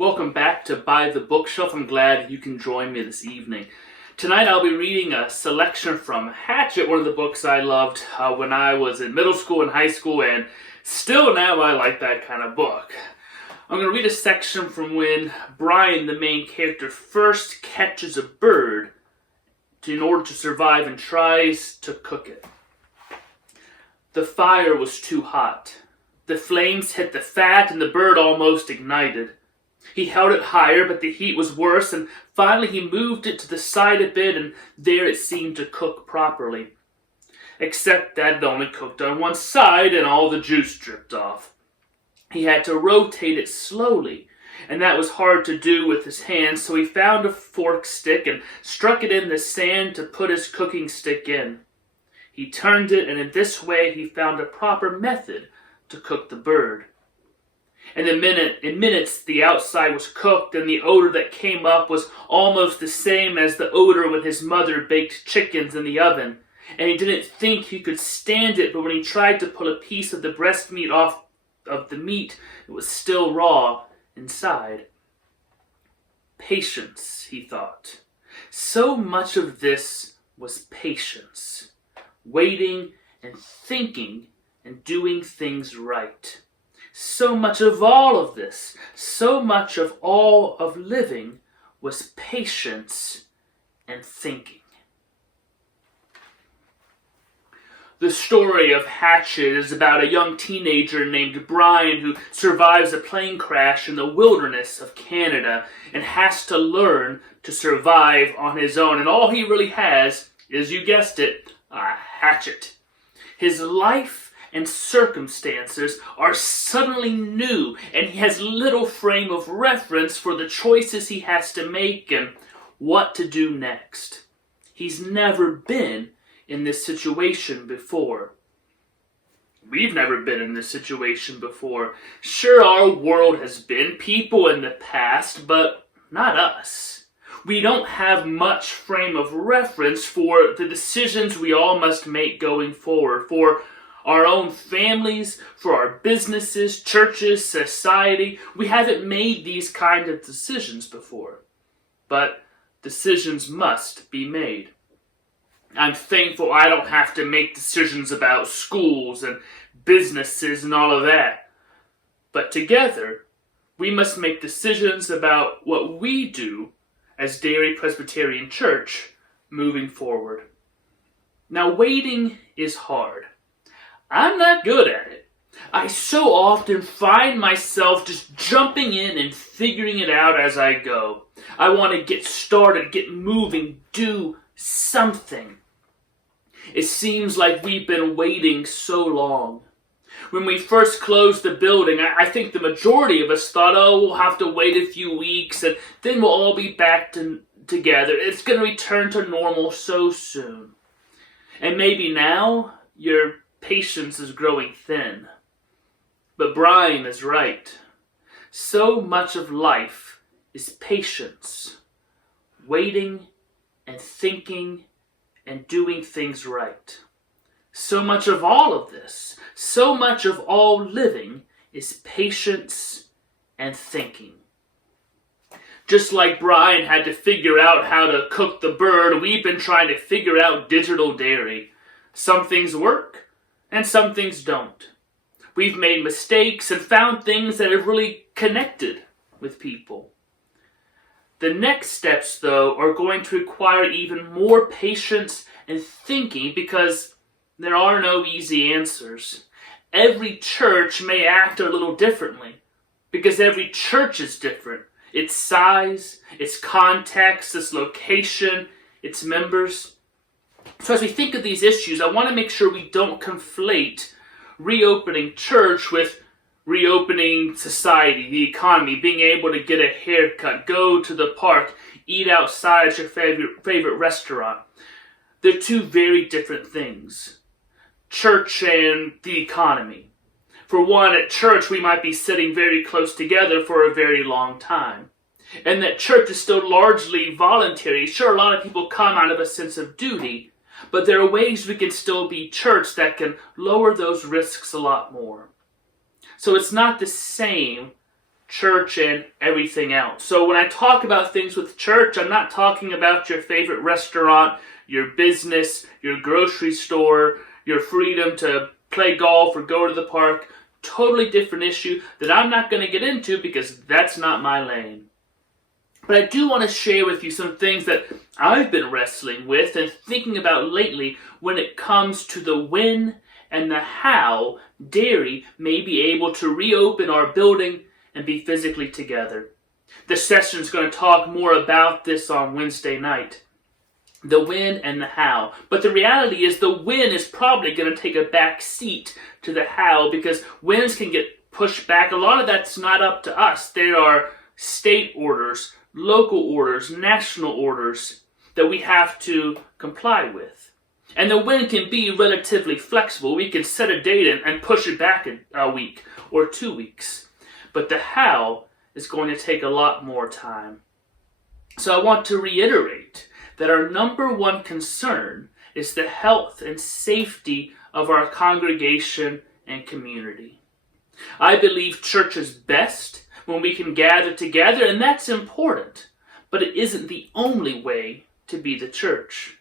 Welcome back to By the Bookshelf. I'm glad you can join me this evening. Tonight I'll be reading a selection from Hatchet, one of the books I loved when I was in middle school and high school, and still now I like that kind of book. I'm going to read a section from when Brian, the main character, first catches a bird in order to survive and tries to cook it. The fire was too hot. The flames hit the fat and the bird almost ignited. He held it higher, but the heat was worse, and finally he moved it to the side a bit, and there it seemed to cook properly. Except that it only cooked on one side, and all the juice dripped off. He had to rotate it slowly, and that was hard to do with his hands, so he found a fork stick and struck it in the sand to put his cooking stick in. He turned it, and in this way he found a proper method to cook the bird. In minutes, the outside was cooked, and the odor that came up was almost the same as the odor when his mother baked chickens in the oven. And he didn't think he could stand it, but when he tried to pull a piece of the breast meat off of the meat, it was still raw inside. Patience, he thought. So much of this was patience. Waiting and thinking and doing things right. So much of all of this, so much of all of living was patience and thinking. The story of Hatchet is about a young teenager named Brian who survives a plane crash in the wilderness of Canada and has to learn to survive on his own. And all he really has is, you guessed it, a hatchet. His life and circumstances are suddenly new, and he has little frame of reference for the choices he has to make and what to do next. He's never been in this situation before. We've never been in this situation before. Sure, our world has been people in the past, but not us. We don't have much frame of reference for the decisions we all must make going forward, for our own families, for our businesses, churches, society. We haven't made these kind of decisions before. But decisions must be made. I'm thankful I don't have to make decisions about schools and businesses and all of that. But together, we must make decisions about what we do as Derry Presbyterian Church moving forward. Now, waiting is hard. I'm not good at it. I so often find myself just jumping in and figuring it out as I go. I want to get started, get moving, do something. It seems like we've been waiting so long. When we first closed the building, I think the majority of us thought, we'll have to wait a few weeks and then we'll all be back together. It's going to return to normal so soon. And maybe now your patience is growing thin. But Brian is right. So much of life is patience, waiting and thinking and doing things right. So much of all of this, so much of all living is patience and thinking. Just like Brian had to figure out how to cook the bird, we've been trying to figure out digital dairy. Some things work, and some things don't. We've made mistakes and found things that have really connected with people. The next steps, though, are going to require even more patience and thinking because there are no easy answers. Every church may act a little differently because every church is different. Its size, its context, its location, its members. So as we think of these issues, I want to make sure we don't conflate reopening church with reopening society, the economy, being able to get a haircut, go to the park, eat outside at your favorite restaurant. They're two very different things. Church and the economy. For one, at church we might be sitting very close together for a very long time. And that church is still largely voluntary. Sure, a lot of people come out of a sense of duty, but there are ways we can still be church that can lower those risks a lot more. So it's not the same church and everything else. So when I talk about things with church, I'm not talking about your favorite restaurant, your business, your grocery store, your freedom to play golf or go to the park. Totally different issue that I'm not going to get into because that's not my lane. But I do want to share with you some things that I've been wrestling with and thinking about lately when it comes to the when and the how Derry may be able to reopen our building and be physically together. The session is going to talk more about this on Wednesday night. The when and the how. But the reality is the when is probably going to take a back seat to the how because whens can get pushed back. A lot of that's not up to us. There are state orders, local orders, national orders that we have to comply with. And the when can be relatively flexible. We can set a date and push it back a week or 2 weeks. But the how is going to take a lot more time. So I want to reiterate that our number one concern is the health and safety of our congregation and community. I believe church is best when we can gather together, and that's important, but it isn't the only way to be the church.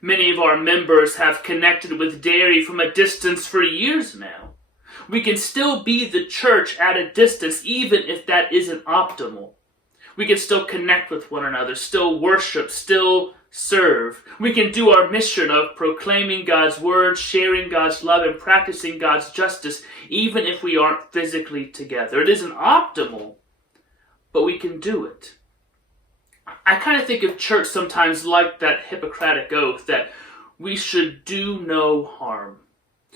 Many of our members have connected with Derry from a distance for years now. We can still be the church at a distance even if that isn't optimal. We can still connect with one another, still worship, still serve. We can do our mission of proclaiming God's word, sharing God's love, and practicing God's justice, even if we aren't physically together. It isn't optimal, but we can do it. I kind of think of church sometimes like that Hippocratic oath that we should do no harm.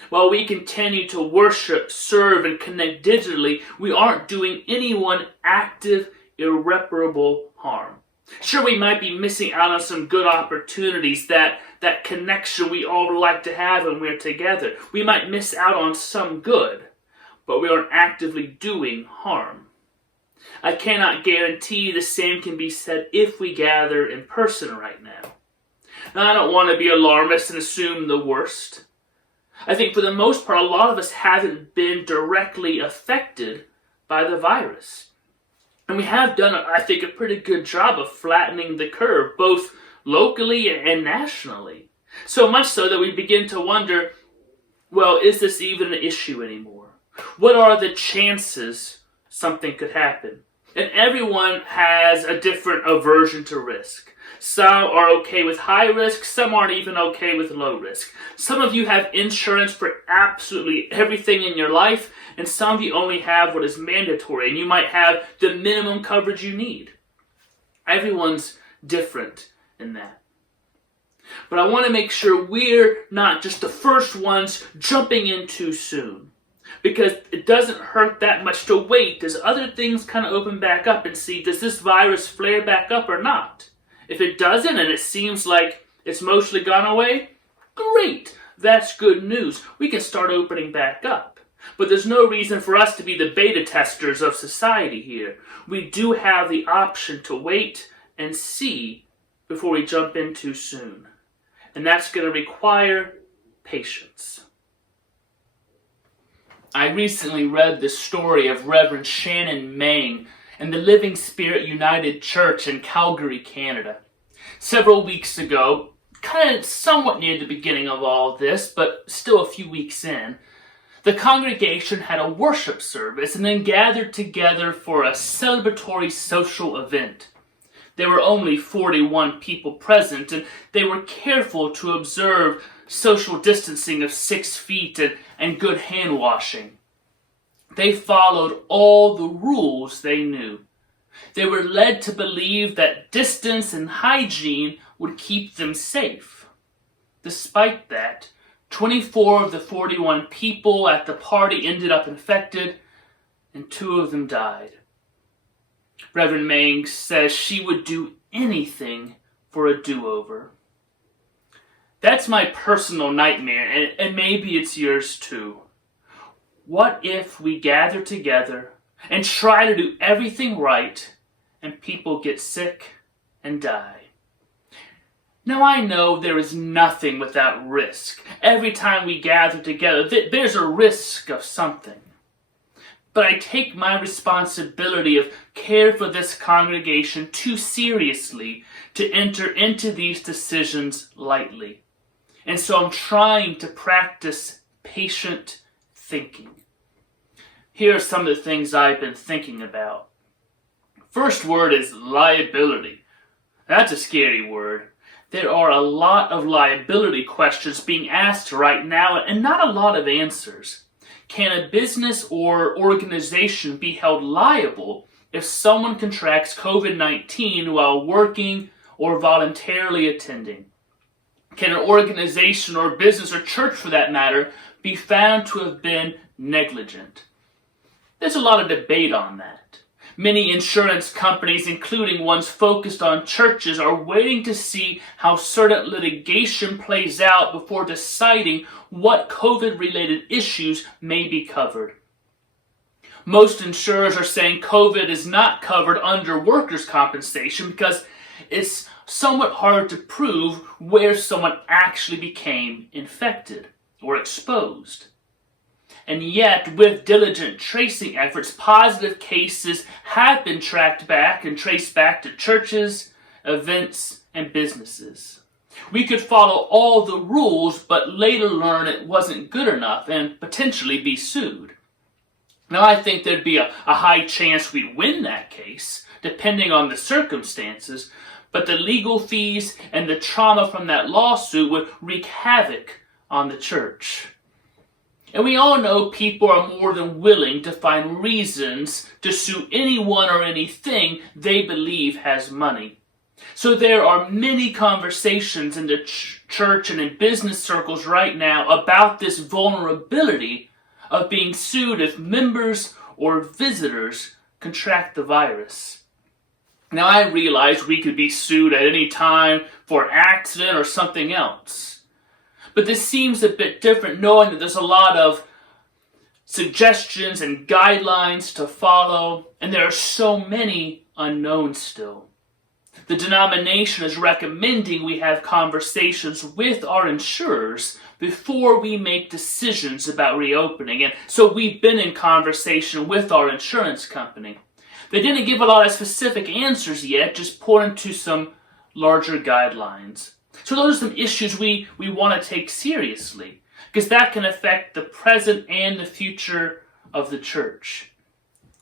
While we continue to worship, serve, and connect digitally, we aren't doing anyone active, irreparable harm. Sure, we might be missing out on some good opportunities, that connection we all like to have when we're together. We might miss out on some good, but we aren't actively doing harm. I cannot guarantee the same can be said if we gather in person right now. Now, I don't want to be alarmist and assume the worst. I think for the most part, a lot of us haven't been directly affected by the virus. And we have done, I think, a pretty good job of flattening the curve, both locally and nationally. So much so that we begin to wonder, well, is this even an issue anymore? What are the chances something could happen? And everyone has a different aversion to risk. Some are okay with high risk, some aren't even okay with low risk. Some of you have insurance for absolutely everything in your life, and some of you only have what is mandatory, and you might have the minimum coverage you need. Everyone's different in that. But I want to make sure we're not just the first ones jumping in too soon. Because it doesn't hurt that much to wait as other things kind of open back up and see, does this virus flare back up or not? If it doesn't and it seems like it's mostly gone away, great, that's good news. We can start opening back up. But there's no reason for us to be the beta testers of society here. We do have the option to wait and see before we jump in too soon. And that's going to require patience. I recently read the story of Reverend Shannon Mang and the Living Spirit United Church in Calgary, Canada. Several weeks ago, kind of somewhat near the beginning of all this, but still a few weeks in, the congregation had a worship service and then gathered together for a celebratory social event. There were only 41 people present, and they were careful to observe social distancing of 6 feet and good hand washing. They followed all the rules they knew. They were led to believe that distance and hygiene would keep them safe. Despite that, 24 of the 41 people at the party ended up infected, and 2 of them died. Reverend Mang says she would do anything for a do-over. That's my personal nightmare, and maybe it's yours too. What if we gather together and try to do everything right and people get sick and die? Now I know there is nothing without risk. Every time we gather together, there's a risk of something. but I take my responsibility of care for this congregation too seriously to enter into these decisions lightly. And so I'm trying to practice patient thinking. Here are some of the things I've been thinking about. First word is liability. That's a scary word. There are a lot of liability questions being asked right now and not a lot of answers. Can a business or organization be held liable if someone contracts COVID-19 while working or voluntarily attending? Can an organization or business or church, for that matter, be found to have been negligent? There's a lot of debate on that. Many insurance companies, including ones focused on churches, are waiting to see how certain litigation plays out before deciding what COVID-related issues may be covered. Most insurers are saying COVID is not covered under workers' compensation because it's somewhat hard to prove where someone actually became infected or exposed. And yet, with diligent tracing efforts, positive cases have been tracked back and traced back to churches, events, and businesses. We could follow all the rules, but later learn it wasn't good enough and potentially be sued. Now, I think there'd be a high chance we'd win that case, depending on the circumstances, but the legal fees and the trauma from that lawsuit would wreak havoc on the church. And we all know people are more than willing to find reasons to sue anyone or anything they believe has money. So there are many conversations in the church and in business circles right now about this vulnerability of being sued if members or visitors contract the virus. Now, I realize we could be sued at any time for an accident or something else. But this seems a bit different, knowing that there's a lot of suggestions and guidelines to follow, and there are so many unknowns still. The denomination is recommending we have conversations with our insurers before we make decisions about reopening, and so we've been in conversation with our insurance company. They didn't give a lot of specific answers yet, just pointing to some larger guidelines. So those are some issues we want to take seriously, because that can affect the present and the future of the church.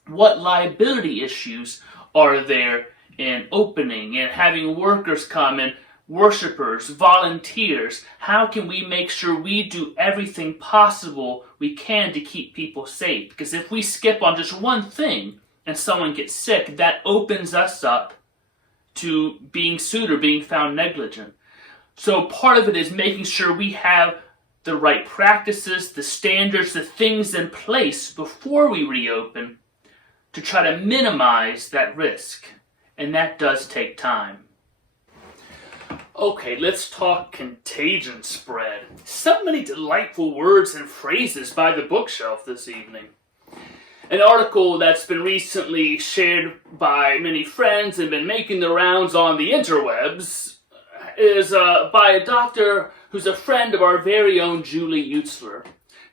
What liability issues are there in opening and having workers come and worshipers, volunteers? How can we make sure we do everything possible we can to keep people safe? Because if we skip on just one thing and someone gets sick, that opens us up to being sued or being found negligent. So part of it is making sure we have the right practices, the standards, the things in place before we reopen to try to minimize that risk. And that does take time. Okay, let's talk contagion spread. So many delightful words and phrases by the bookshelf this evening. An article that's been recently shared by many friends and been making the rounds on the interwebs is by a doctor who's a friend of our very own Julie Utzler.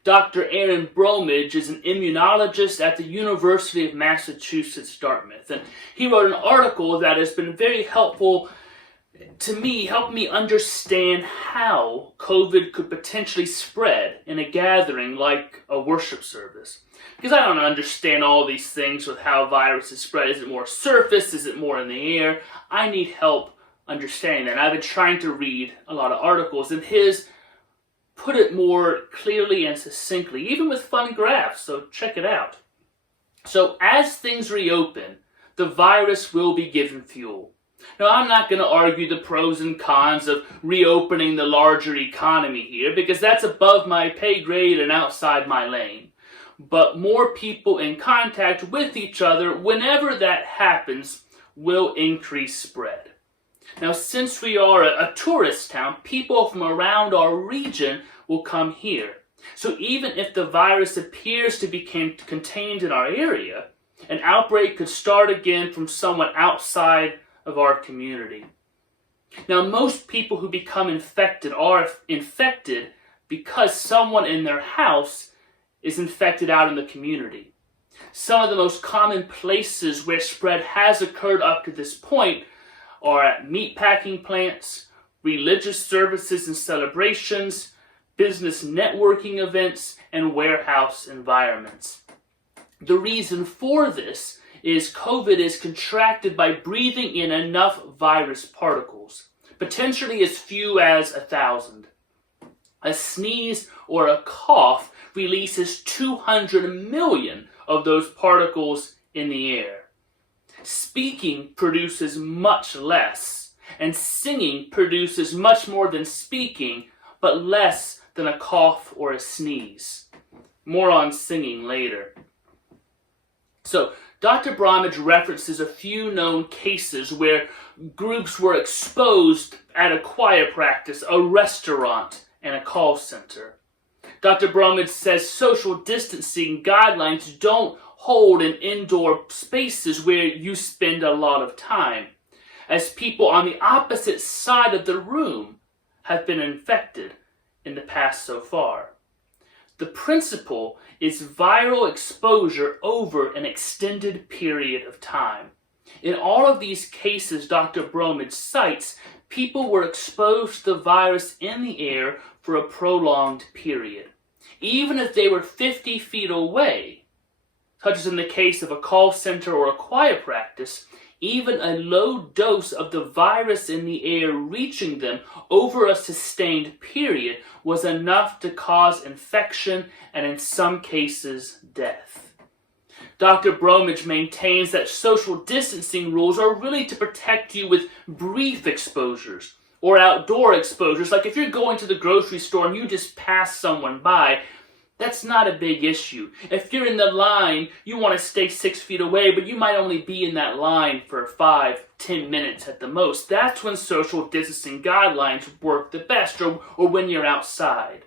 Dr. Aaron Bromage is an immunologist at the University of Massachusetts, Dartmouth. And he wrote an article that has been very helpful to me, helped me understand how COVID could potentially spread in a gathering like a worship service. Because I don't understand all these things with how viruses spread. Is it more surface? Is it more in the air? I need help understanding that. I've been trying to read a lot of articles, and his put it more clearly and succinctly, even with fun graphs, so check it out. So as things reopen, the virus will be given fuel. Now, I'm not going to argue the pros and cons of reopening the larger economy here, because that's above my pay grade and outside my lane. But more people in contact with each other, whenever that happens, will increase spread. Now, since we are a tourist town, people from around our region will come here. So even if the virus appears to be contained in our area, an outbreak could start again from someone outside of our community. Now, most people who become infected are infected because someone in their house is infected out in the community. Some of the most common places where spread has occurred up to this point are at meatpacking plants, religious services and celebrations, business networking events, and warehouse environments. The reason for this is COVID is contracted by breathing in enough virus particles, potentially as few as 1,000. A sneeze or a cough releases 200 million of those particles in the air. Speaking produces much less, and singing produces much more than speaking, but less than a cough or a sneeze. More on singing later. So, Dr. Bromwich references a few known cases where groups were exposed at a choir practice, a restaurant, and a call center. Dr. Bromwich says social distancing guidelines don't hold in indoor spaces where you spend a lot of time, as people on the opposite side of the room have been infected in the past so far. The principle is viral exposure over an extended period of time. In all of these cases Dr. Bromwich cites, people were exposed to the virus in the air for a prolonged period. Even if they were 50 feet away, such as in the case of a call center or a choir practice, even a low dose of the virus in the air reaching them over a sustained period was enough to cause infection and in some cases death. Dr. Bromwich maintains that social distancing rules are really to protect you with brief exposures or outdoor exposures. Like if you're going to the grocery store and you just pass someone by, that's not a big issue. If you're in the line, you want to stay 6 feet away, but you might only be in that line for 5-10 minutes at the most. That's when social distancing guidelines work the best, or when you're outside.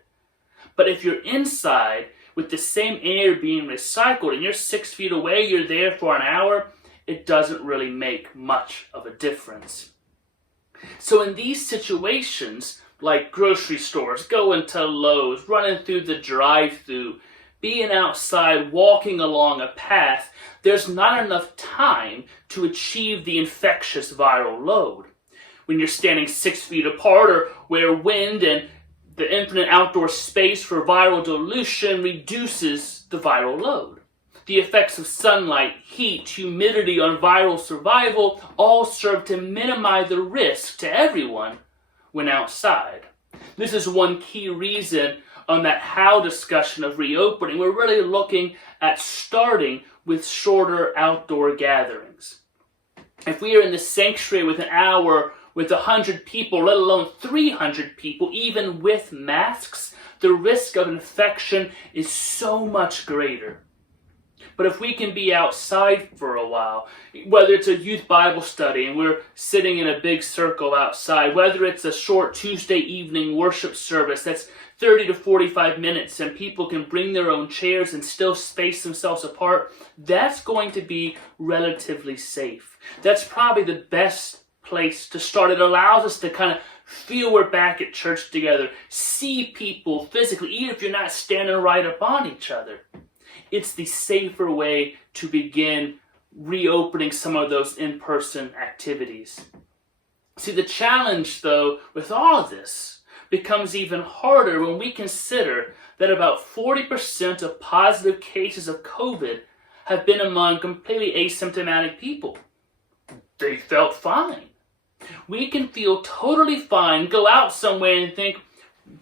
But if you're inside, with the same air being recycled, and you're 6 feet away, you're there for an hour, it doesn't really make much of a difference. So in these situations, like grocery stores, going to Lowe's, running through the drive-thru, being outside, walking along a path, there's not enough time to achieve the infectious viral load. When you're standing 6 feet apart, or where wind and the infinite outdoor space for viral dilution reduces the viral load. The effects of sunlight, heat, humidity on viral survival all serve to minimize the risk to everyone when outside. This is one key reason on that how discussion of reopening. We're really looking at starting with shorter outdoor gatherings. If we are in the sanctuary with an hour with 100 people, let alone 300 people, even with masks, the risk of infection is so much greater. But if we can be outside for a while, whether it's a youth Bible study and we're sitting in a big circle outside, whether it's a short Tuesday evening worship service that's 30 to 45 minutes and people can bring their own chairs and still space themselves apart, that's going to be relatively safe. That's probably the best place to start. It allows us to kind of feel we're back at church together, see people physically, even if you're not standing right up on each other. It's the safer way to begin reopening some of those in-person activities. See, the challenge, though, with all of this becomes even harder when we consider that about 40% of positive cases of COVID have been among completely asymptomatic people. They felt fine. We can feel totally fine, go out somewhere and think,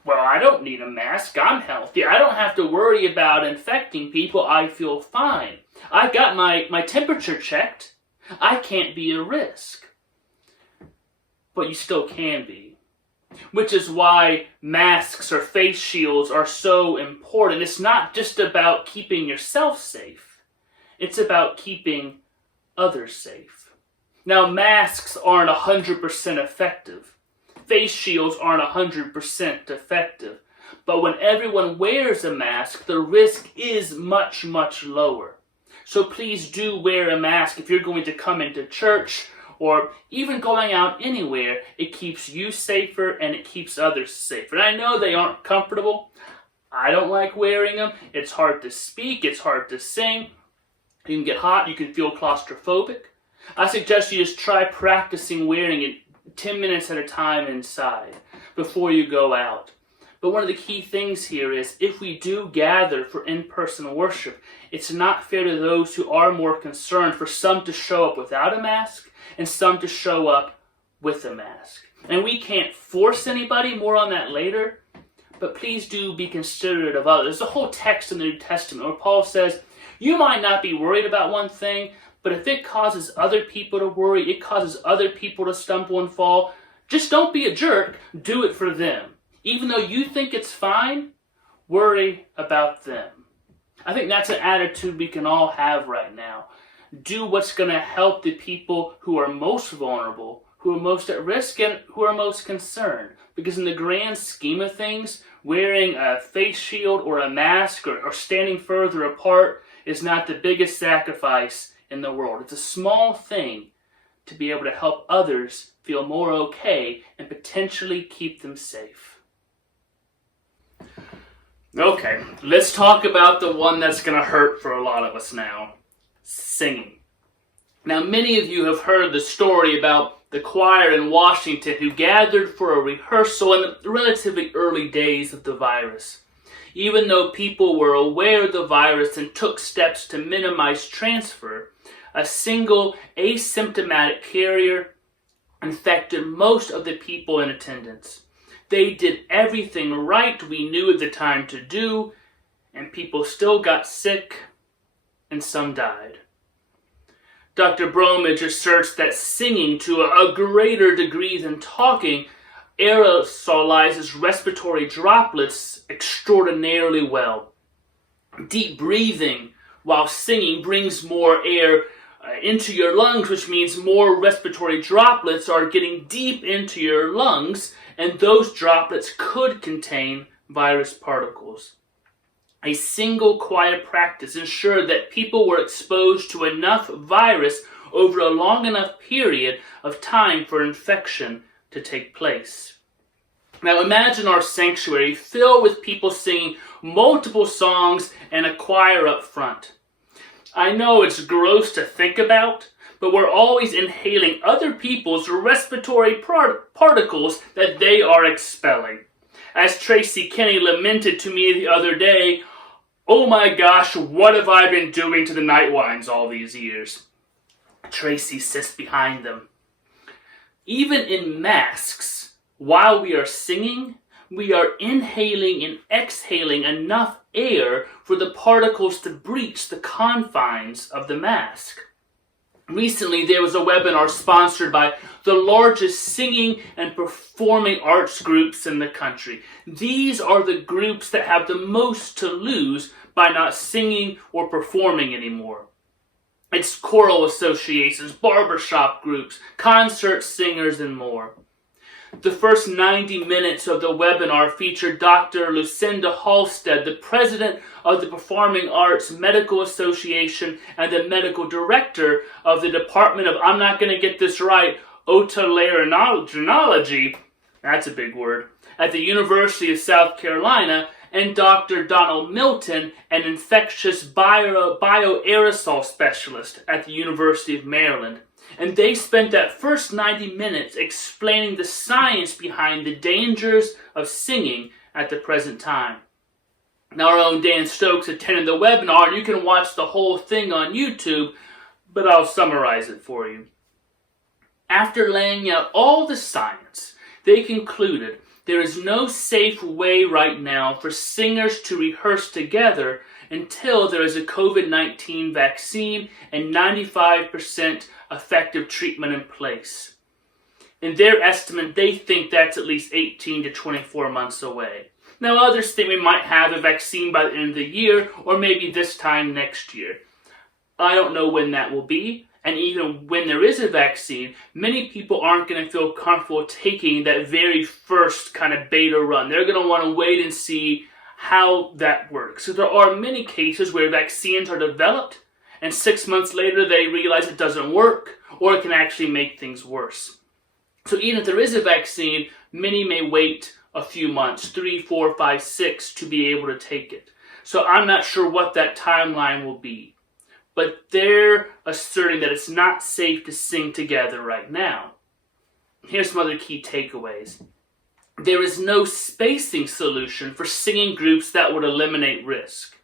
well, I don't need a mask, I'm healthy, I don't have to worry about infecting people, I feel fine. I got my temperature checked, I can't be a risk. But you still can be. Which is why masks or face shields are so important. It's not just about keeping yourself safe, it's about keeping others safe. Now, masks aren't 100% effective. Face shields aren't 100% effective. But when everyone wears a mask, the risk is much, much lower. So please do wear a mask if you're going to come into church or even going out anywhere. It keeps you safer and it keeps others safer. And I know they aren't comfortable. I don't like wearing them. It's hard to speak. It's hard to sing. You can get hot, you can feel claustrophobic. I suggest you just try practicing wearing it 10 minutes at a time inside before you go out. But one of the key things here is if we do gather for in-person worship, it's not fair to those who are more concerned for some to show up without a mask and some to show up with a mask. And we can't force anybody, more on that later, but please do be considerate of others. There's a whole text in the New Testament where Paul says, you might not be worried about one thing, but if it causes other people to worry, it causes other people to stumble and fall, just don't be a jerk, do it for them. Even though you think it's fine, worry about them. I think that's an attitude we can all have right now. Do what's going to help the people who are most vulnerable, who are most at risk, and who are most concerned. Because in the grand scheme of things, wearing a face shield or a mask or standing further apart is not the biggest sacrifice in the world. It's a small thing to be able to help others feel more okay and potentially keep them safe. Okay, let's talk about the one that's going to hurt for a lot of us now. Singing. Now, many of you have heard the story about the choir in Washington who gathered for a rehearsal in the relatively early days of the virus. Even though people were aware of the virus and took steps to minimize transfer, a single asymptomatic carrier infected most of the people in attendance. They did everything right we knew at the time to do, and people still got sick, and some died. Dr. Bromage asserts that singing to a greater degree than talking aerosolizes respiratory droplets extraordinarily well. Deep breathing while singing brings more air into your lungs, which means more respiratory droplets are getting deep into your lungs, and those droplets could contain virus particles. A single quiet practice ensured that people were exposed to enough virus over a long enough period of time for infection to take place. Now imagine our sanctuary filled with people singing multiple songs and a choir up front. I know it's gross to think about, but we're always inhaling other people's respiratory particles that they are expelling. As Tracy Kenny lamented to me the other day, oh my gosh, what have I been doing to the night wines all these years? Tracy sits behind them. Even in masks, while we are singing, we are inhaling and exhaling enough air for the particles to breach the confines of the mask. Recently, there was a webinar sponsored by the largest singing and performing arts groups in the country. These are the groups that have the most to lose by not singing or performing anymore. It's choral associations, barbershop groups, concert singers, and more. The first 90 minutes of the webinar featured Dr. Lucinda Halstead, the president of the Performing Arts Medical Association and the medical director of the Department of, I'm not going to get this right, otolaryngology, that's a big word, at the University of South Carolina, and Dr. Donald Milton, an infectious bioaerosol specialist at the University of Maryland. And they spent that first 90 minutes explaining the science behind the dangers of singing at the present time. Now, our own Dan Stokes attended the webinar, and you can watch the whole thing on YouTube, but I'll summarize it for you. After laying out all the science, they concluded there is no safe way right now for singers to rehearse together until there is a COVID-19 vaccine and 95% effective treatment in place. In their estimate, they think that's at least 18 to 24 months away. Now, others think we might have a vaccine by the end of the year, or maybe this time next year. I don't know when that will be, and even when there is a vaccine, many people aren't going to feel comfortable taking that very first kind of beta run. They're going to want to wait and see how that works. So there are many cases where vaccines are developed, and 6 months later they realize it doesn't work, or it can actually make things worse. So even if there is a vaccine, many may wait a few months, 3, 4, 5, 6, to be able to take it. So I'm not sure what that timeline will be. but they're asserting that it's not safe to sing together right now. Here's some other key takeaways. There is no spacing solution for singing groups that would eliminate risk.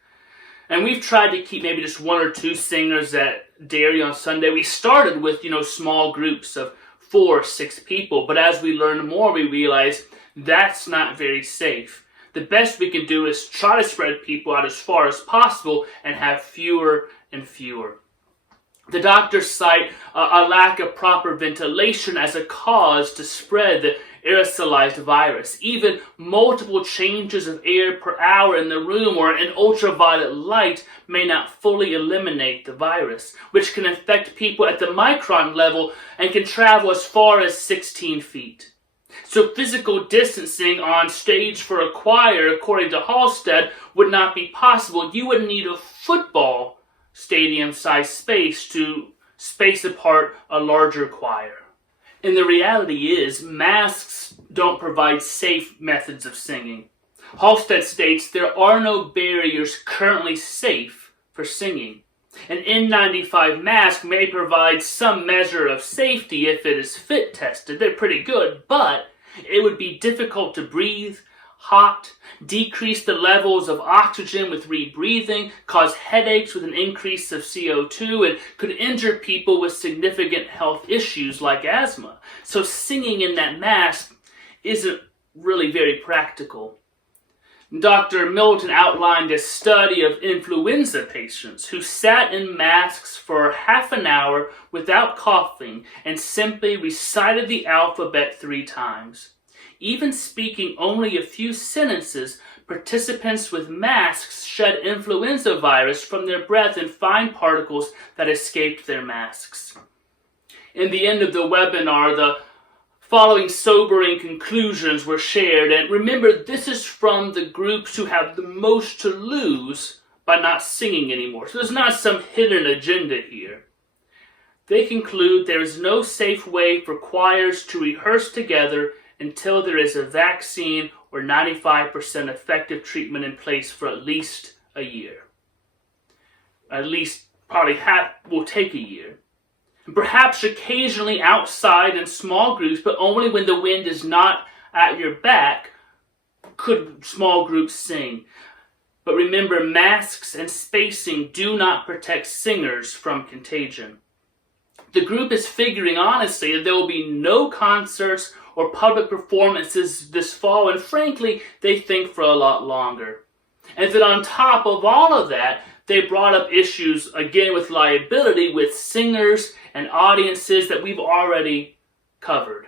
And we've tried to keep maybe just one or two singers at Derry on Sunday. We started with, small groups of 4 or 6 people, but as we learned more, we realized that's not very safe. The best we can do is try to spread people out as far as possible and have fewer and fewer. The doctors cite a lack of proper ventilation as a cause to spread the aerosolized virus. Even multiple changes of air per hour in the room or an ultraviolet light may not fully eliminate the virus, which can infect people at the micron level and can travel as far as 16 feet. So physical distancing on stage for a choir, according to Halstead, would not be possible. You would need a football stadium-sized space to space apart a larger choir. And the reality is, masks don't provide safe methods of singing. Halstead states there are no barriers currently safe for singing. An N95 mask may provide some measure of safety if it is fit tested. They're pretty good, but it would be difficult to breathe, hot, decrease the levels of oxygen with rebreathing, cause headaches with an increase of CO2, and could injure people with significant health issues like asthma. So singing in that mask isn't really very practical. Dr. Milton outlined a study of influenza patients who sat in masks for half an hour without coughing and simply recited the alphabet 3 times. Even speaking only a few sentences, participants with masks shed influenza virus from their breath in fine particles that escaped their masks. In the end of the webinar, the following sobering conclusions were shared, and remember, this is from the groups who have the most to lose by not singing anymore. So there's not some hidden agenda here. They conclude there is no safe way for choirs to rehearse together until there is a vaccine or 95% effective treatment in place for at least a year. At least probably will take a year. Perhaps occasionally outside in small groups, but only when the wind is not at your back could small groups sing. But remember, masks and spacing do not protect singers from contagion. The group is figuring honestly that there will be no concerts or public performances this fall, and frankly, they think for a lot longer. And then on top of all of that, they brought up issues, again, with liability with singers and audiences that we've already covered.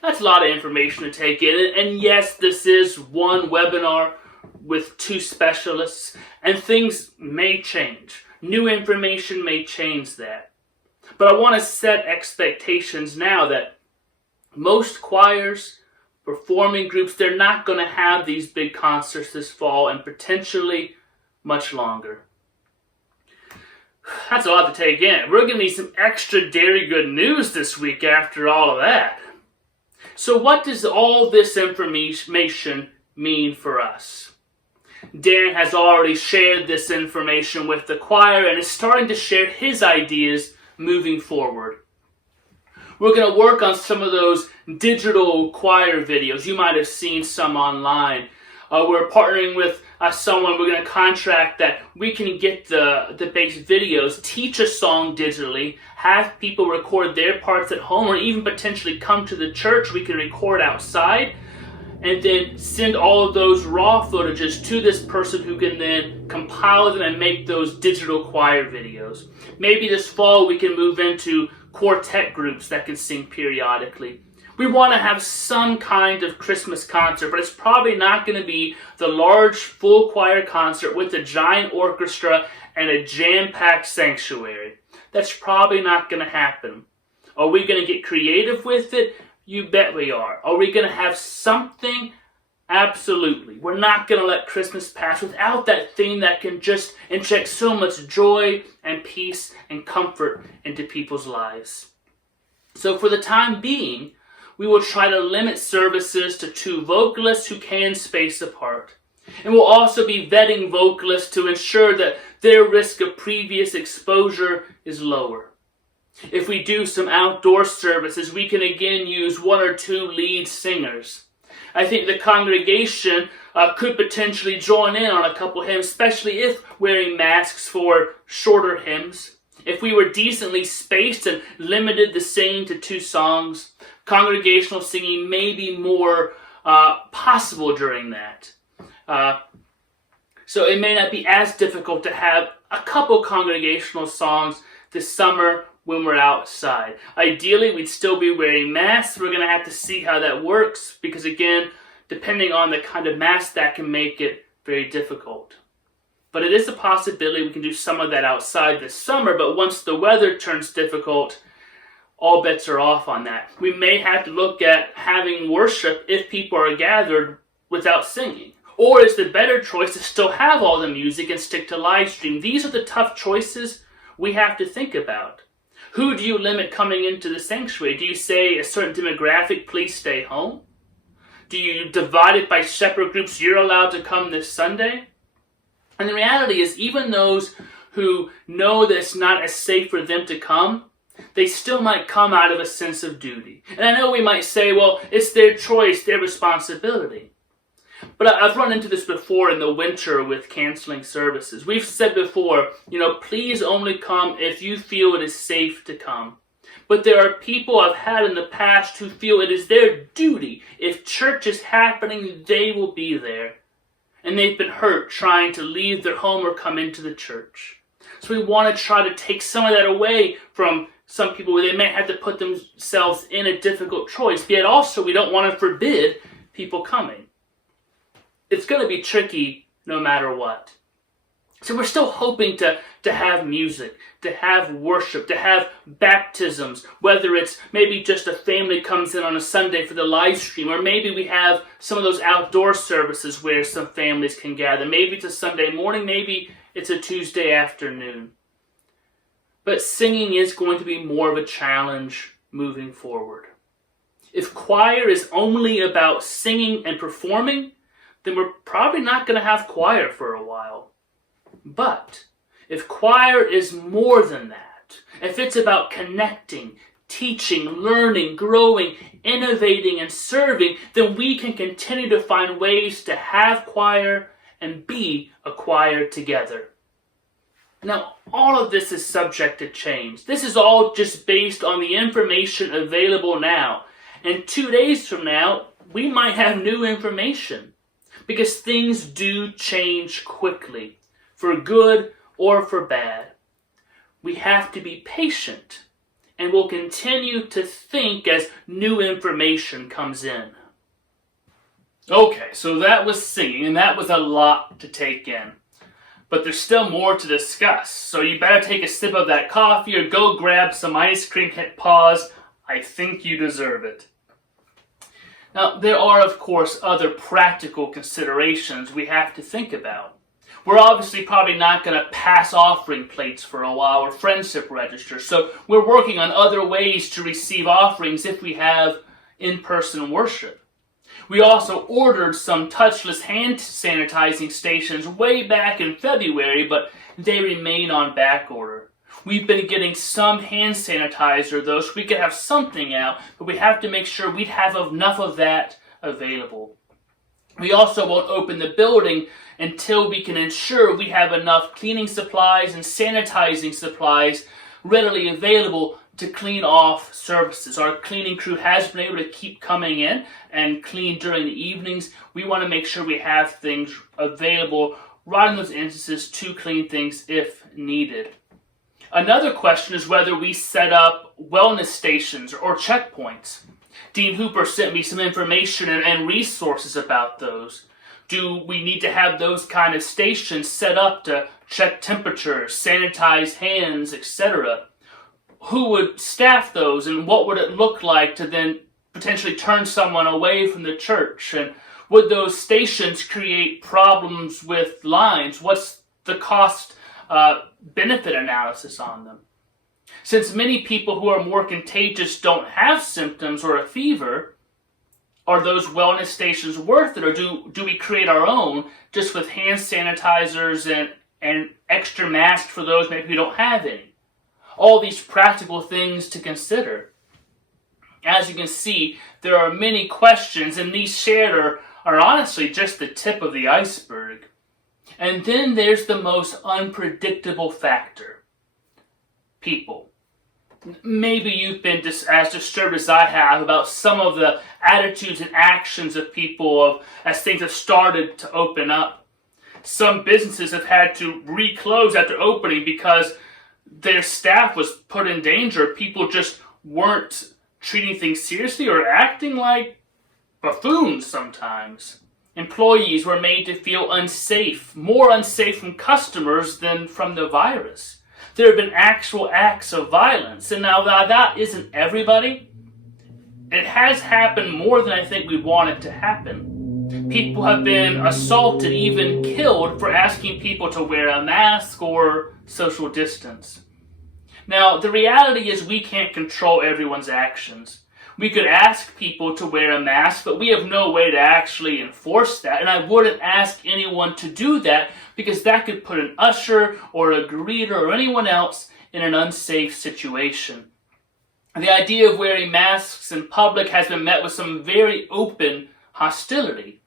That's a lot of information to take in, and yes, this is one webinar with 2 specialists, and things may change. New information may change that. But I want to set expectations now that most choirs, performing groups, they're not going to have these big concerts this fall and potentially much longer. That's a lot to take in. We're going to need some extra Derry good news this week after all of that. So what does all this information mean for us? Dan has already shared this information with the choir and is starting to share his ideas moving forward. We're going to work on some of those digital choir videos. You might have seen some online. We're partnering with someone. We're going to contract that we can get the base videos, teach a song digitally, have people record their parts at home, or even potentially come to the church. We can record outside, and then send all of those raw footages to this person who can then compile them and make those digital choir videos. Maybe this fall we can move into quartet groups that can sing periodically. We want to have some kind of Christmas concert, but it's probably not going to be the large full choir concert with a giant orchestra and a jam-packed sanctuary. That's probably not going to happen. Are we going to get creative with it? You bet we are. Are we going to have something? Absolutely. We're not going to let Christmas pass without that theme that can just inject so much joy and peace and comfort into people's lives. So for the time being, we will try to limit services to 2 vocalists who can space apart. And we'll also be vetting vocalists to ensure that their risk of previous exposure is lower. If we do some outdoor services, we can again use one or two lead singers. I think the congregation could potentially join in on a couple hymns, especially if wearing masks for shorter hymns. If we were decently spaced and limited the singing to 2 songs, congregational singing may be more possible during that. So it may not be as difficult to have a couple congregational songs this summer when we're outside. Ideally, we'd still be wearing masks. We're going to have to see how that works because, again, depending on the kind of mask, that can make it very difficult. But it is a possibility we can do some of that outside this summer, but once the weather turns difficult, all bets are off on that. We may have to look at having worship if people are gathered without singing. Or is the better choice to still have all the music and stick to live stream? These are the tough choices we have to think about. Who do you limit coming into the sanctuary? Do you say a certain demographic, please stay home? Do you divide it by separate groups? You're allowed to come this Sunday? And the reality is, even those who know that it's not as safe for them to come, they still might come out of a sense of duty. And I know we might say, well, it's their choice, their responsibility. But I've run into this before in the winter with canceling services. We've said before, please only come if you feel it is safe to come. But there are people I've had in the past who feel it is their duty. If church is happening, they will be there. And they've been hurt trying to leave their home or come into the church. So we want to try to take some of that away from some people where they may have to put themselves in a difficult choice. Yet also, we don't want to forbid people coming. It's going to be tricky no matter what. So we're still hoping to have music, to have worship, to have baptisms, whether it's maybe just a family comes in on a Sunday for the live stream, or maybe we have some of those outdoor services where some families can gather. Maybe it's a Sunday morning, maybe it's a Tuesday afternoon. But singing is going to be more of a challenge moving forward. If choir is only about singing and performing, then we're probably not going to have choir for a while. But if choir is more than that, if it's about connecting, teaching, learning, growing, innovating, and serving, then we can continue to find ways to have choir and be a choir together. Now, all of this is subject to change. This is all just based on the information available now. And 2 days from now, we might have new information. Because things do change quickly, for good or for bad. We have to be patient, and we'll continue to think as new information comes in. Okay, so that was singing, and that was a lot to take in. But there's still more to discuss, so you better take a sip of that coffee or go grab some ice cream, hit pause. I think you deserve it. Now, there are, of course, other practical considerations we have to think about. We're obviously probably not going to pass offering plates for a while or friendship registers, so we're working on other ways to receive offerings if we have in-person worship. We also ordered some touchless hand sanitizing stations way back in February, but they remain on back order. We've been getting some hand sanitizer, though, so we could have something out, but we have to make sure we'd have enough of that available. We also won't open the building until we can ensure we have enough cleaning supplies and sanitizing supplies readily available to clean off services. Our cleaning crew has been able to keep coming in and clean during the evenings. We want to make sure we have things available right in those instances to clean things if needed. Another question is whether we set up wellness stations or checkpoints. Dean Hooper sent me some information and resources about those. Do we need to have those kind of stations set up to check temperatures, sanitize hands, etc.? Who would staff those, and what would it look like to then potentially turn someone away from the church? And would those stations create problems with lines? What's the cost benefit analysis on them? Since many people who are more contagious don't have symptoms or a fever, are those wellness stations worth it, or do we create our own just with hand sanitizers and extra masks for those maybe who don't have any. All these practical things to consider. As you can see, there are many questions, and these shared are honestly just the tip of the iceberg. And then there's the most unpredictable factor. People. Maybe you've been as disturbed as I have about some of the attitudes and actions of people as things have started to open up. Some businesses have had to reclose after opening because their staff was put in danger. People just weren't treating things seriously or acting like buffoons sometimes. Employees were made to feel unsafe, more unsafe from customers than from the virus. There have been actual acts of violence, and now that isn't everybody. It has happened more than I think we want it to happen. People have been assaulted, even killed, for asking people to wear a mask or social distance. Now, the reality is we can't control everyone's actions. We could ask people to wear a mask, but we have no way to actually enforce that. And I wouldn't ask anyone to do that because that could put an usher or a greeter or anyone else in an unsafe situation. The idea of wearing masks in public has been met with some very open hostility.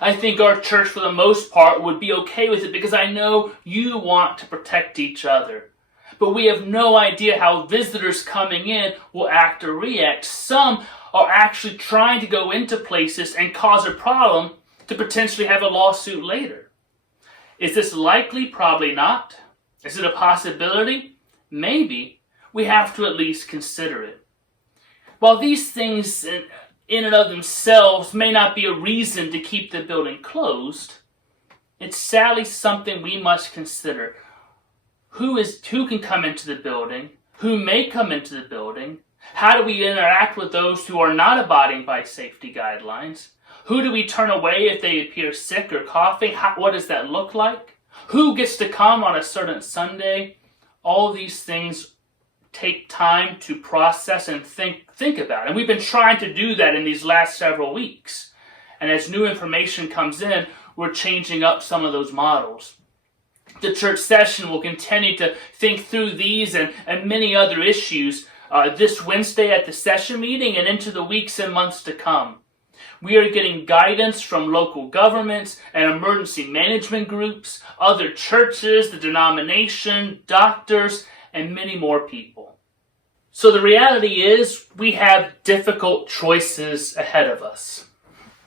I think our church, for the most part, would be okay with it because I know you want to protect each other. But we have no idea how visitors coming in will act or react. Some are actually trying to go into places and cause a problem to potentially have a lawsuit later. Is this likely? Probably not. Is it a possibility? Maybe. We have to at least consider it. While these things in and of themselves may not be a reason to keep the building closed, it's sadly something we must consider. Who can come into the building? Who may come into the building? How do we interact with those who are not abiding by safety guidelines? Who do we turn away if they appear sick or coughing? What does that look like? Who gets to come on a certain Sunday? All these things take time to process and think about. And we've been trying to do that in these last several weeks. And as new information comes in, we're changing up some of those models. The church session will continue to think through these and many other issues this Wednesday at the session meeting and into the weeks and months to come. We are getting guidance from local governments and emergency management groups, other churches, the denomination, doctors, and many more people. So the reality is we have difficult choices ahead of us.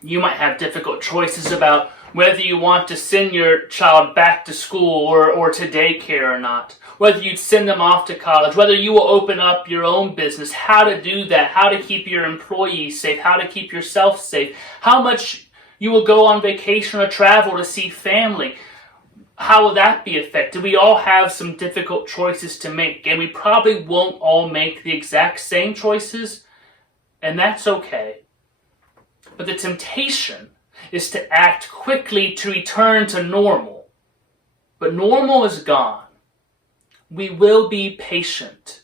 You might have difficult choices about whether you want to send your child back to school or to daycare or not, whether you'd send them off to college, whether you will open up your own business, how to do that, how to keep your employees safe, how to keep yourself safe, how much you will go on vacation or travel to see family. How will that be affected? We all have some difficult choices to make, and we probably won't all make the exact same choices, and that's okay. But the temptation is to act quickly to return to normal. But normal is gone. We will be patient.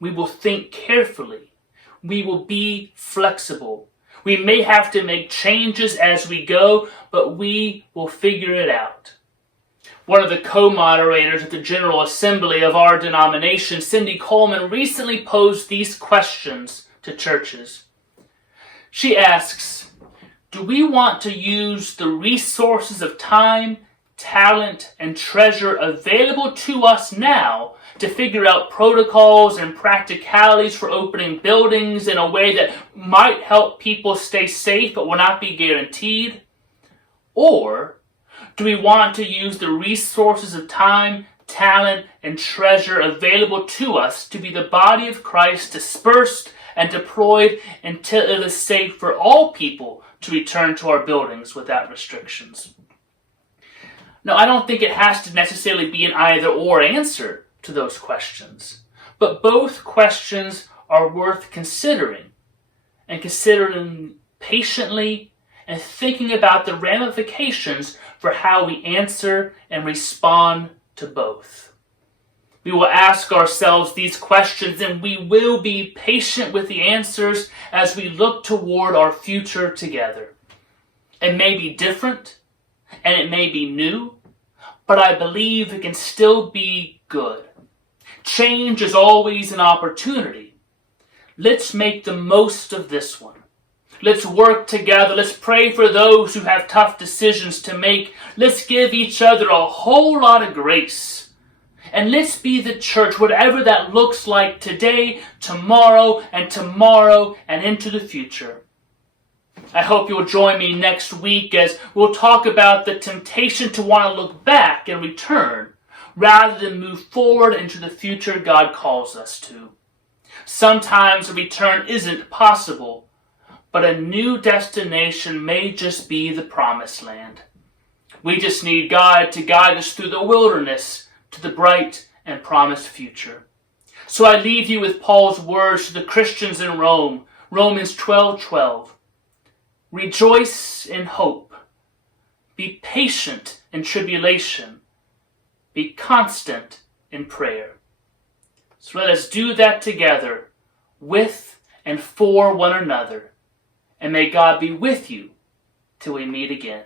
We will think carefully. We will be flexible. We may have to make changes as we go, but we will figure it out. One of the co-moderators at the General Assembly of our denomination, Cindy Coleman, recently posed these questions to churches. She asks, do we want to use the resources of time, talent, and treasure available to us now to figure out protocols and practicalities for opening buildings in a way that might help people stay safe but will not be guaranteed? Or do we want to use the resources of time, talent, and treasure available to us to be the body of Christ dispersed and deployed until it is safe for all people to return to our buildings without restrictions? Now, I don't think it has to necessarily be an either-or answer to those questions, but both questions are worth considering, and considering patiently and thinking about the ramifications for how we answer and respond to both. We will ask ourselves these questions, and we will be patient with the answers as we look toward our future together. It may be different, and it may be new, but I believe it can still be good. Change is always an opportunity. Let's make the most of this one. Let's work together. Let's pray for those who have tough decisions to make. Let's give each other a whole lot of grace. And let's be the church, whatever that looks like today, tomorrow, and into the future. I hope you'll join me next week as we'll talk about the temptation to want to look back and return, rather than move forward into the future God calls us to. Sometimes a return isn't possible, but a new destination may just be the promised land. We just need God to guide us through the wilderness to the bright and promised future. So I leave you with Paul's words to the Christians in Rome, Romans 12:12. Rejoice in hope. Be patient in tribulation. Be constant in prayer. So let us do that together, with and for one another. And may God be with you till we meet again.